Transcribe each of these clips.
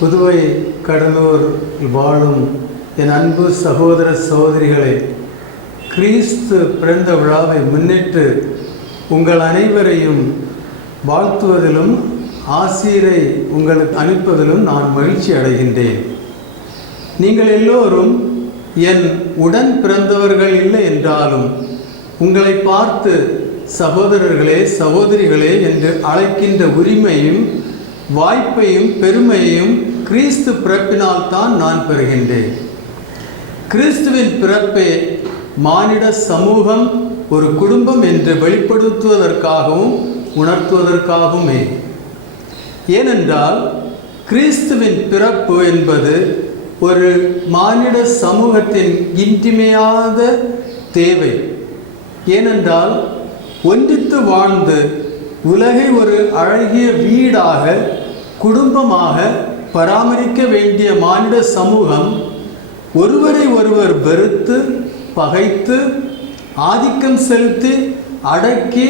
புதுவை கடலூர் வாழும் என் அன்பு சகோதர சகோதரிகளை, கிறிஸ்து பிறந்த விழாவை முன்னிட்டு உங்கள் அனைவரையும் வாழ்த்துவதிலும் ஆசீரை உங்களுக்கு அனுப்புவதிலும் நான் மகிழ்ச்சி அடைகின்றேன். நீங்கள் எல்லோரும் என் உடன் பிறந்தவர்கள் இல்லை என்றாலும் உங்களை பார்த்து சகோதரர்களே சகோதரிகளே என்று அழைக்கின்ற உரிமையும் வாய்ப்பையும் பெருமையையும் கிறிஸ்து பிறப்பினால் தான் நான் பெறுகின்றேன். கிறிஸ்துவின் பிறப்பே மானிட சமூகம் ஒரு குடும்பம் என்று வெளிப்படுத்துவதற்காகவும் உணர்த்துவதற்காகவுமே. ஏனென்றால் கிறிஸ்துவின் பிறப்பு என்பது ஒரு மானிட சமூகத்தின் இன்றியமையாத தேவை. ஏனென்றால் ஒன்றித்து வாழ்ந்து உலகை ஒரு அழகிய வீடாக குடும்பமாக பராமரிக்க வேண்டிய மானிட சமூகம் ஒருவரை ஒருவர் வெறுத்து பகைத்து ஆதிக்கம் செலுத்தி அடக்கி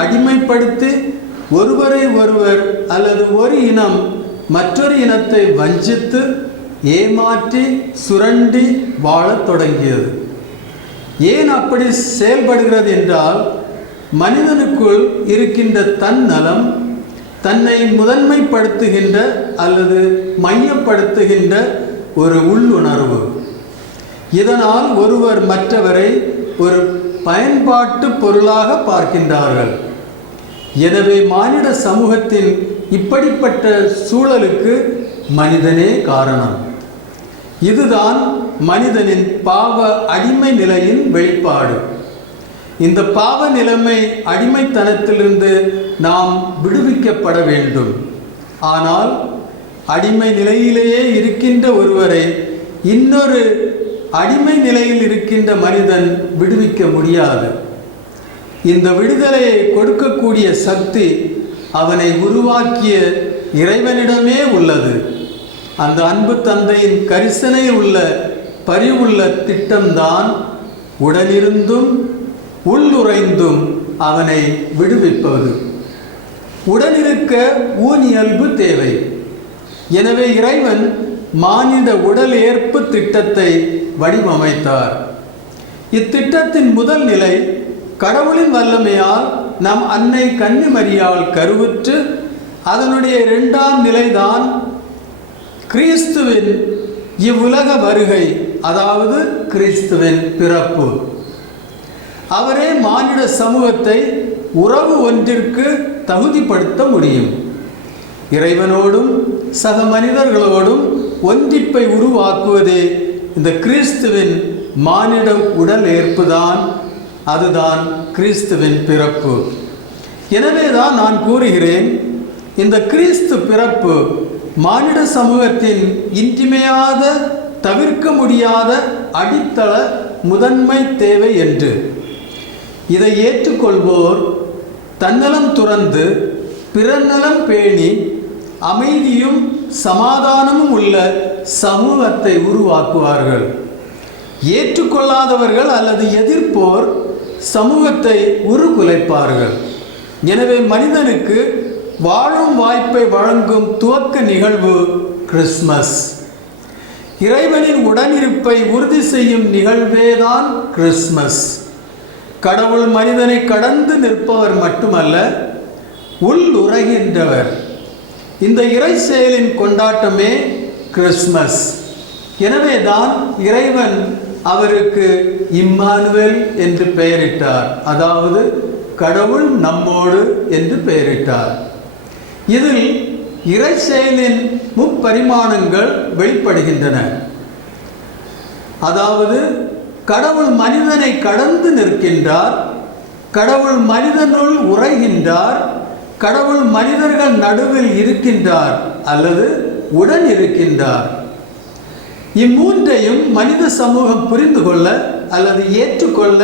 அடிமைப்படுத்தி ஒருவரை ஒருவர் அல்லது ஒரு இனம் மற்றொரு இனத்தை வஞ்சித்து ஏமாற்றி சுரண்டி வாழத் தொடங்கியது. ஏன் அப்படி செயல்படுகிறது என்றால், மனிதனுக்குள் இருக்கின்ற தன்னலம், தன்னை முதன்மைப்படுத்துகின்ற அல்லது மையப்படுத்துகின்ற ஒரு உள்ளுணர்வு. இதனால் ஒருவர் மற்றவரை ஒரு பயன்பாட்டு பொருளாக பார்க்கின்றார்கள். எனவே மானிட சமூகத்தின் இப்படிப்பட்ட சூழலுக்கு மனிதனே காரணம். இதுதான் மனிதனின் பாவ அடிமை நிலையின் வெளிப்பாடு. இந்த பாவ நிலைமை அடிமைத்தனத்திலிருந்து நாம் விடுவிக்கப்பட வேண்டும். ஆனால் அடிமை நிலையிலேயே இருக்கின்ற ஒருவரை இன்னொரு அடிமை நிலையில் இருக்கின்ற மனிதன் விடுவிக்க முடியாது. இந்த விடுதலையை கொடுக்கக்கூடிய சக்தி அவனை உருவாக்கிய இறைவனிடமே உள்ளது. அந்த அன்பு தந்தையின் கரிசனையில் உள்ள பரிவுள்ள திட்டம்தான் உடனிருந்தும் உள்ளுறைந்தும் அவனை விடுவிப்பது. உடனிருக்க ஊனியல்பு தேவை. எனவே இறைவன் மானிட உடல் ஏற்பு திட்டத்தை வடிவமைத்தார். இத்திட்டத்தின் முதல் நிலை கடவுளின் வல்லமையால் நம் அன்னை கன்னிமரியாள் கருவுற்று, அதனுடைய இரண்டாம் நிலைதான் கிறிஸ்துவின் இவ்வுலக வருகை, அதாவது கிறிஸ்துவின் பிறப்பு. அவரே மானிட சமூகத்தை உறவு ஒன்றிற்கு தகுதிப்படுத்த முடியும். இறைவனோடும் சக மனிதர்களோடும் ஒன்றிப்பை உருவாக்குவதே இந்த கிறிஸ்துவின் மானிட உடல் ஏற்புதான். அதுதான் கிறிஸ்துவின் பிறப்பு. எனவேதான் நான் கூறுகிறேன், இந்த கிறிஸ்து பிறப்பு மானிட சமூகத்தின் இன்றியமையாத தவிர்க்க முடியாத அடித்தள முதன்மை தேவை என்று. இதை ஏற்றுக்கொள்வோர் தன்னலம் துறந்து பிறநலம் பேணி அமைதியும் சமாதானமும் உள்ள சமூகத்தை உருவாக்குவார்கள். ஏற்றுக்கொள்ளாதவர்கள் அல்லது எதிர்ப்போர் சமூகத்தை உருகுலைப்பார்கள். எனவே மனிதனுக்கு வாழும் வாய்ப்பை வழங்கும் துவக்க நிகழ்வு கிறிஸ்மஸ். இறைவனின் உடனிருப்பை உறுதி செய்யும் நிகழ்வேதான் கிறிஸ்மஸ். கடவுள் மனிதனை கடந்து நிற்பவர் மட்டுமல்ல, உள்ளுறைகின்றவர். இந்த இறை செயலின் கொண்டாட்டமே கிறிஸ்மஸ். எனவேதான் இறைவன் அவருக்கு இம்மானுவேல் என்று பெயரிட்டார், அதாவது கடவுள் நம்மோடு என்று பெயரிட்டார். இதில் இறை செயலின் முப்பரிமாணங்கள் வெளிப்படுகின்றன. அதாவது கடவுள் மனிதனை கடந்து நிற்கின்றார், கடவுள் மனிதனுள் உறைகின்றார், கடவுள் மனிதர்கள் நடுவில் இருக்கின்றார் அல்லது உடன் இருக்கின்றார். இம்மூன்றையும் மனித சமூகம் புரிந்து கொள்ள அல்லது ஏற்றுக்கொள்ள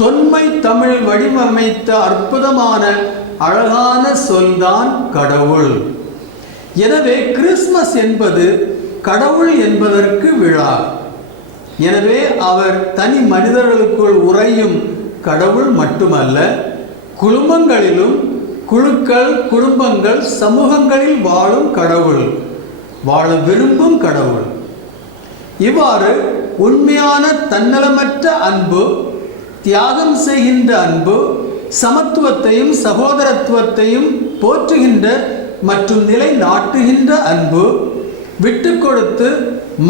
தொன்மை தமிழ் வடிவமைத்த அற்புதமான அழகான சொல்தான் கடவுள். எனவே கிறிஸ்மஸ் என்பது கடவுள் என்பதற்கு விழா. எனவே அவர் தனி மனிதர்களுக்குள் உறையும் கடவுள் மட்டுமல்ல, குடும்பங்களிலும் குழுக்கள், குடும்பங்கள், சமூகங்களில் வாழும் கடவுள். வாழ விரும்பும் கடவுள். இவ்வாறு உண்மையான தன்னலமற்ற அன்பு, தியாகம் செய்கின்ற அன்பு, சமத்துவத்தையும் சகோதரத்துவத்தையும் போற்றுகின்ற மற்றும் நிலை நாட்டுகின்ற அன்பு, விட்டு கொடுத்து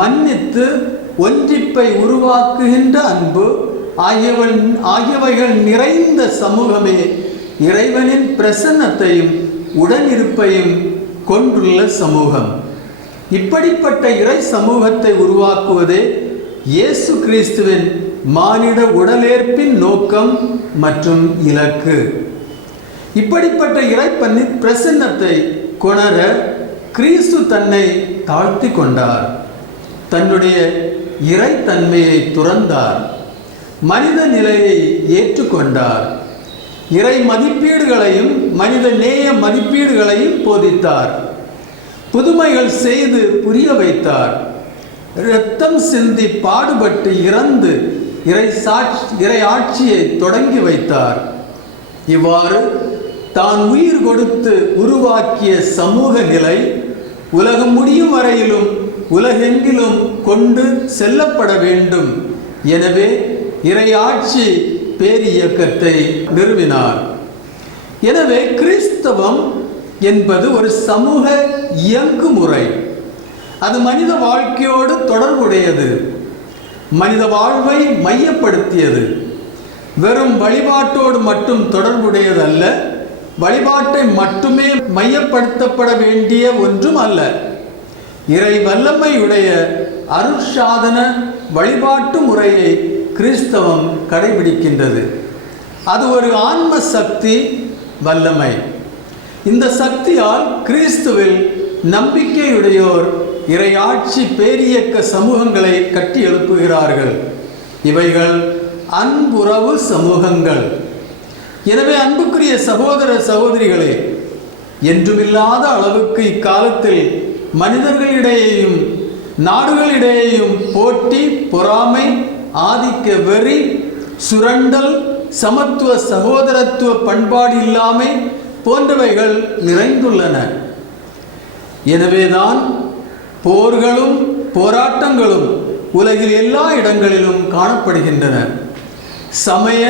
மன்னித்து ஒன்றிப்பை உருவாக்குகின்ற அன்பு ஆகியவைகள் நிறைந்த சமூகமே இறைவனின் பிரசன்னத்தையும் உடனிருப்பையும் கொண்டுள்ள சமூகம். இப்படிப்பட்ட இறை சமூகத்தை உருவாக்குவதே இயேசு கிறிஸ்துவின் மானிட உடலேற்பின் நோக்கம் மற்றும் இலக்கு. இப்படிப்பட்ட இறை பிரசன்னத்தை கொணர கிறிஸ்து தன்னை தாழ்த்தி கொண்டார். தன்னுடைய இறை தன்மையை துறந்தார். மனித நிலையை ஏற்றுக்கொண்டார். இறை மதிப்பீடுகளையும் மனித நேய மதிப்பீடுகளையும் போதித்தார். புதுமைகள் செய்து புரிய வைத்தார். இரத்தம் சிந்தி பாடுபட்டு இறந்து இறை ஆட்சியை தொடங்கி வைத்தார். இவ்வாறு தான் உயிர் கொடுத்து உருவாக்கிய சமூக நிலை உலகம் முடியும் வரையிலும் உலகெங்கிலும் கொண்டு செல்லப்பட வேண்டும். எனவே இறை ஆட்சி பேரியக்கத்தை நிறுவினார். எனவே கிறிஸ்தவம் என்பது ஒரு சமூக இயங்குமுறை. அது மனித வாழ்க்கையோடு தொடர்புடையது. மனித வாழ்வை மையப்படுத்தியது. வெறும் வழிபாட்டோடு மட்டும் தொடர்புடையதல்ல. வழிபாட்டை மட்டுமே மையப்படுத்தப்பட வேண்டிய ஒன்றும் அல்ல. இறை வல்லமையுடைய அருட்சாதன வழிபாட்டு முறையை கிறிஸ்தவம் கடைபிடிக்கின்றது. அது ஒரு ஆன்ம சக்தி வல்லமை. இந்த சக்தியால் கிறிஸ்துவில் நம்பிக்கையுடையோர் இறையாட்சி பேரியக்க சமூகங்களை கட்டி எழுப்புகிறார்கள். இவைகள் அன்புறவு சமூகங்கள். எனவே அன்புக்குரிய சகோதர சகோதரிகளே, என்றுமில்லாத அளவுக்கு இக்காலத்தில் மனிதர்களிடையேயும் நாடுகளிடையேயும் போட்டி, பொறாமை, ஆதிக்க வெறி, சுரண்டல், சமத்துவ சகோதரத்துவ பண்பாடு இல்லாமை போன்றவைகள் நிறைந்துள்ளன. எனவேதான் போர்களும் போராட்டங்களும் உலகில் எல்லா இடங்களிலும் காணப்படுகின்றன. சமய,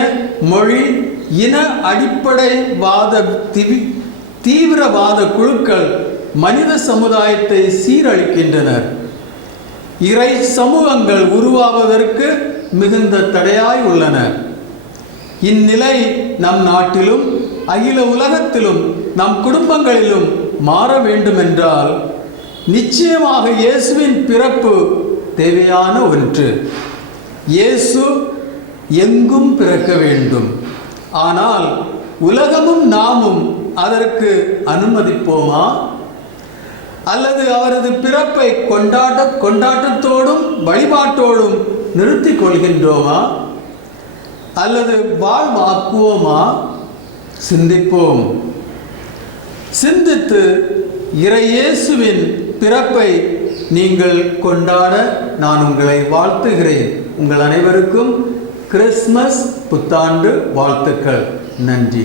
மொழி, இன அடிப்படைவாத தீவிரவாத குழுக்கள் மனித சமுதாயத்தை சீரழிக்கின்றனர். இறை சமூகங்கள் உருவாவதற்கு மிகுந்த தடையாய் உள்ளன. இந்நிலை நம் நாட்டிலும் அகில உலகத்திலும் நம் குடும்பங்களிலும் மாற வேண்டுமென்றால் நிச்சயமாக இயேசுவின் பிறப்பு தேவையான ஒன்று. இயேசு எங்கும் பிறக்க வேண்டும். ஆனால் உலகமும் நாமும் அதற்கு அனுமதிப்போமா? அல்லது அவரது பிறப்பை கொண்டாட்டத்தோடும் வழிபாட்டோடும் நிறுத்திக் கொள்கின்றோமா? அல்லது வாழ்வாக்குவோமா? சிந்திப்போம். சிந்தித்து இறை இயேசுவின் பிறப்பை நீங்கள் கொண்டாட நான் உங்களை வாழ்த்துகிறேன். உங்கள் அனைவருக்கும் கிறிஸ்மஸ் புத்தாண்டு வாழ்த்துக்கள். நன்றி.